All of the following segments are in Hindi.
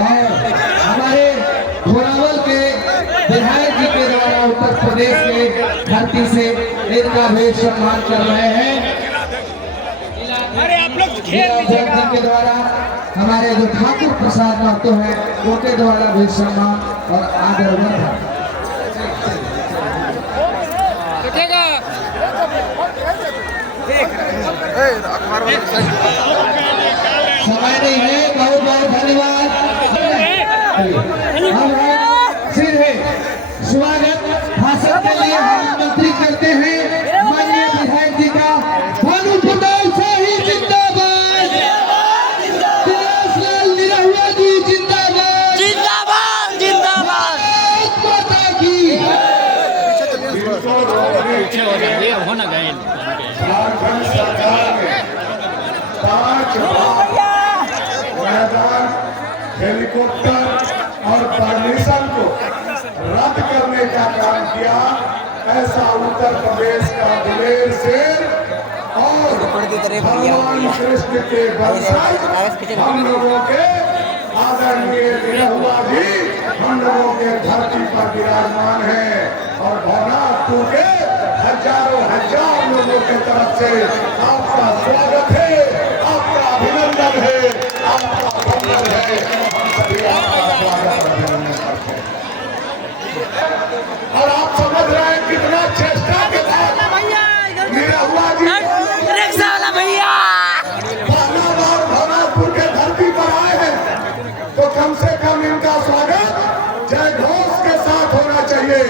और हमारे घोरावल के विधायक जी के द्वारा उत्तर प्रदेश के धरती से इनका भी सम्मान कर रहे हैं। अरे आप लोग जी के द्वारा हमारे जो ठाकुर प्रसाद महतो हैं उनके द्वारा भी सम्मान और आदर समय नहीं है। बहुत बहुत धन्यवाद। सीधे स्वागत भाषण के लिए हम मंत्री करते हैं माननीय विधायक जी का। भानु प्रताप शाही जिंदाबाद, दिनेश निरहुआ जी जिंदाबाद, जिंदाबाद जिंदाबाद। भारत माता की। झारखंड सरकार ने 5 मैदान हेलीकॉप्टर और परमिशन को रद्द करने का काम किया। ऐसा उत्तर प्रदेश का दिलेर शेर और भगवान कृष्ण के वंशज हम लोगों के आदरणीय निरहुआ जी हम लोगों के धरती पर विराजमान है और भवनाथ के हजारों हजार लोगों के तरफ से आपका स्वागत है, आपका अभिनंदन है, आपका वंदन है। हम सभी आपका स्वागत अभिनंदन करते हैं और आप समझ रहे हैं कितना चेष्टा के बाद निरहुआ जी रिक्शा वाला भैया पहला बार भवनाथपुर के धरती पर आए हैं तो कम से कम इनका स्वागत जय घोष के साथ होना चाहिए।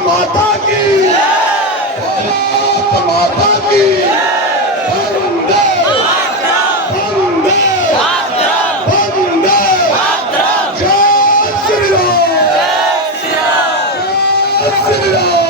माता की, भारत माता की, वंदे वंदे वंदे, जय श्री राम, जय श्री राम।